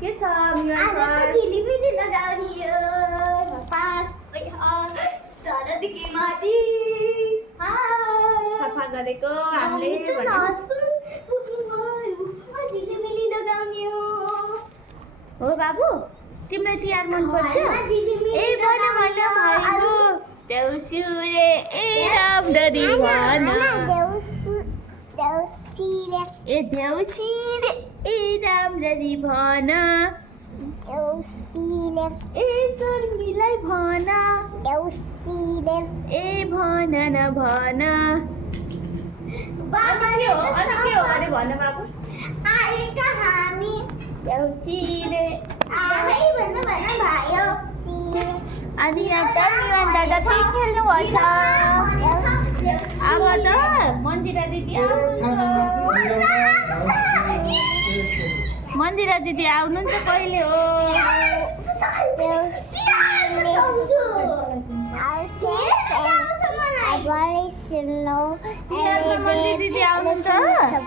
के छ मिलन झिलिमिली लगाउने हो पाँच सरदेखि माथि सफा गरेको हामीले झिलिमिली लगाउने हो बाबु तिमीलाई तिहार मन पर्छ ए भन भन भाइको देउसुरे ए राम्ररी भन ए देउसीले ए राम्ररी भन ए शर्मिलाई भन ए भन न भन बाबाले अनि के हो अरे भन बाबु आएका हामी देउसीले आफै भन भन भाइ अनि यहाँ त मिलन दादा के खेल्नुभएको छ अब त मन्दिरा दिदी आउनुहुन्छ मन्दिरा दिदी आउनुहुन्छ कहिले हो Very slow. दिदी आउनुहुन्छ